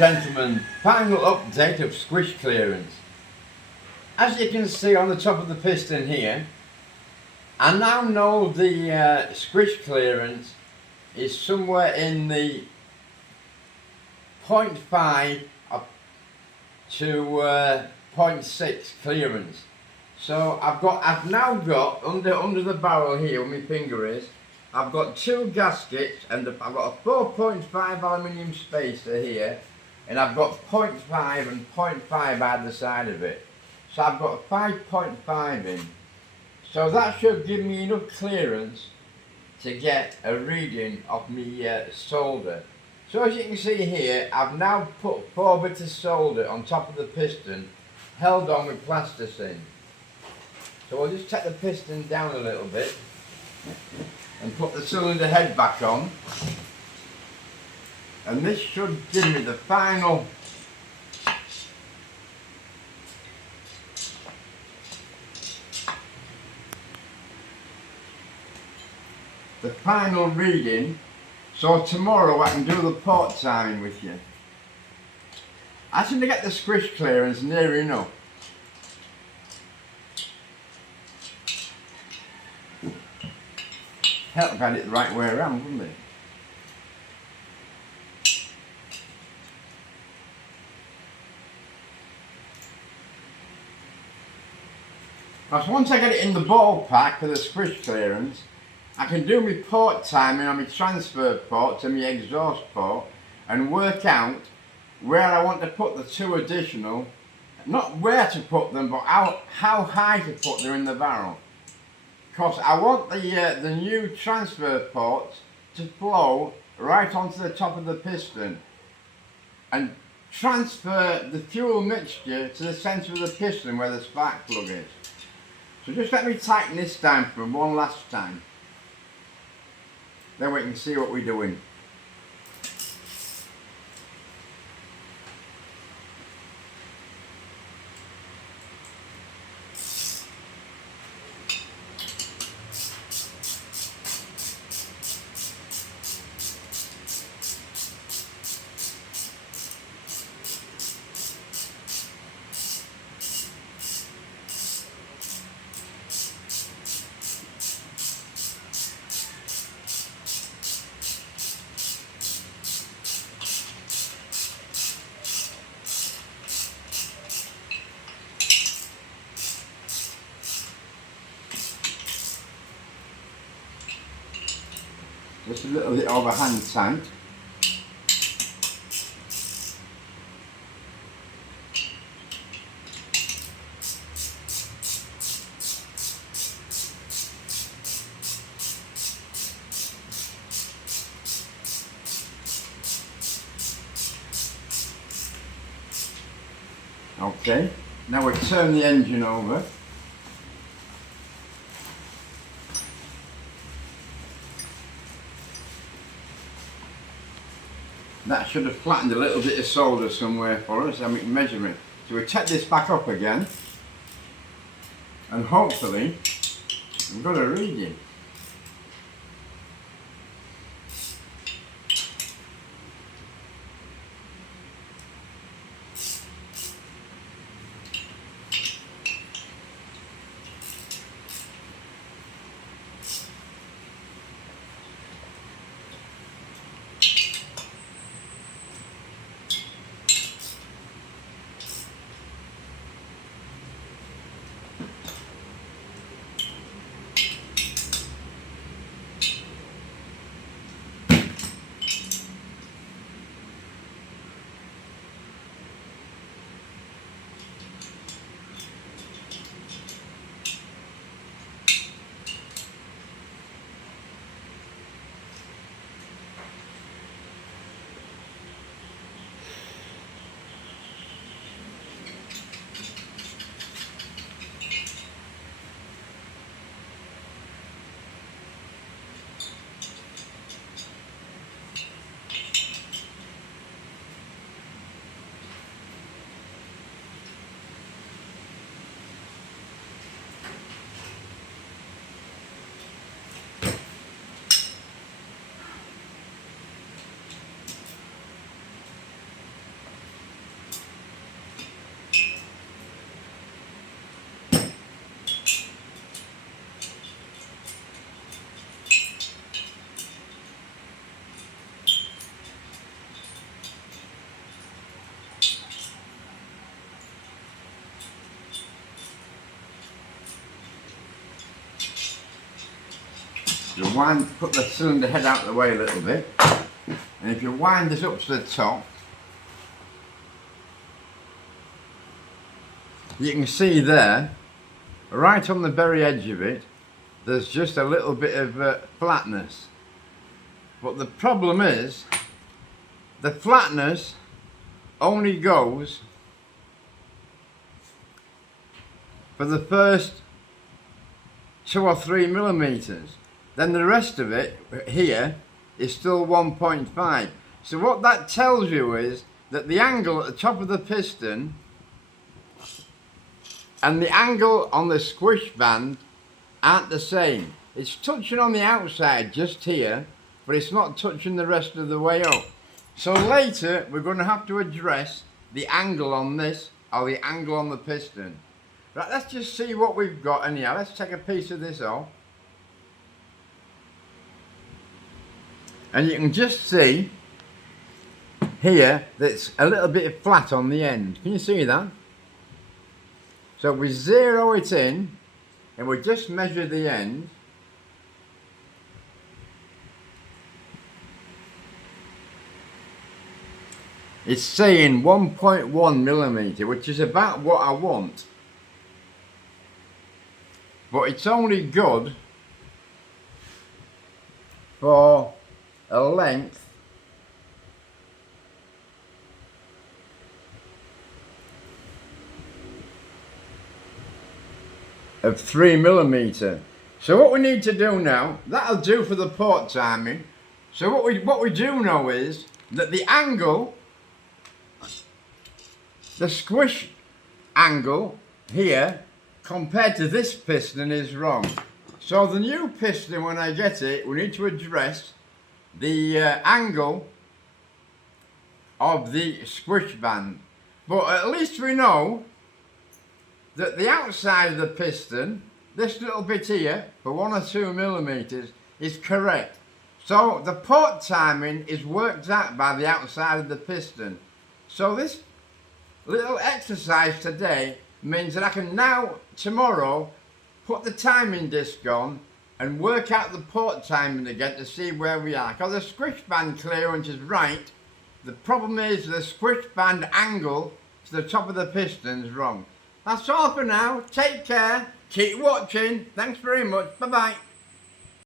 gentlemen, final update of squish clearance. As you can see on the top of the piston here, I now know the squish clearance is somewhere in the 0.5 up to 0.6 clearance. So I've now got under the barrel here where my finger is, I've got two gaskets and I've got a 4.5 aluminium spacer here, and I've got 0.5 and 0.5 either side of it. So I've got 5.5 in. So that should give me enough clearance to get a reading of my solder. So as you can see here, I've now put 4 bits of solder on top of the piston, held on with plasticine. So I'll just take the piston down a little bit and put the cylinder head back on. And this should give me the final reading, so tomorrow I can do the port timing with you. I seem to get the squish clearance near enough. Help if I had it the right way around, wouldn't it? Because once I get it in the ballpark for the squish clearance, I can do my port timing on my transfer port to my exhaust port and work out where I want to put the two additional, not where to put them, but how high to put them in the barrel. Because I want the new transfer ports to flow right onto the top of the piston and transfer the fuel mixture to the centre of the piston where the spark plug is. So just let me tighten this down for one last time. Then we can see what we're doing. Just a little bit of a hand tank. Okay, now we turn the engine over. That should have flattened a little bit of solder somewhere for us, and we can measure it. So we take this back up again, and hopefully we've got a reading. You put the cylinder head out of the way a little bit, and if you wind this up to the top, you can see there, right on the very edge of it, there's just a little bit of flatness. But the problem is, the flatness only goes for the first 2 or 3 millimeters. Then the rest of it here is still 1.5. So what that tells you is that the angle at the top of the piston and the angle on the squish band aren't the same. It's touching on the outside just here, but it's not touching the rest of the way up. So later we're going to have to address the angle on this or the angle on the piston. Right, let's just see what we've got anyhow. Let's take a piece of this off. And you can just see here that's a little bit flat on the end. Can you see that? So we zero it in and we just measure the end. It's saying 1.1 millimeter, which is about what I want. But it's only good for a length of 3 millimeter. So what we need to do now, that'll do for the port timing. So what we do know is that the angle, the squish angle here compared to this piston is wrong. So the new piston, when I get it, we need to address the angle of the squish band. But at least we know that the outside of the piston, this little bit here, for 1 or 2 millimeters, is correct. So the port timing is worked out by the outside of the piston. So this little exercise today means that I can now, tomorrow, put the timing disc on and work out the port timing again to see where we are. Because the squish band clearance is right. The problem is the squish band angle to the top of the piston is wrong. That's all for now. Take care. Keep watching. Thanks very much. Bye-bye.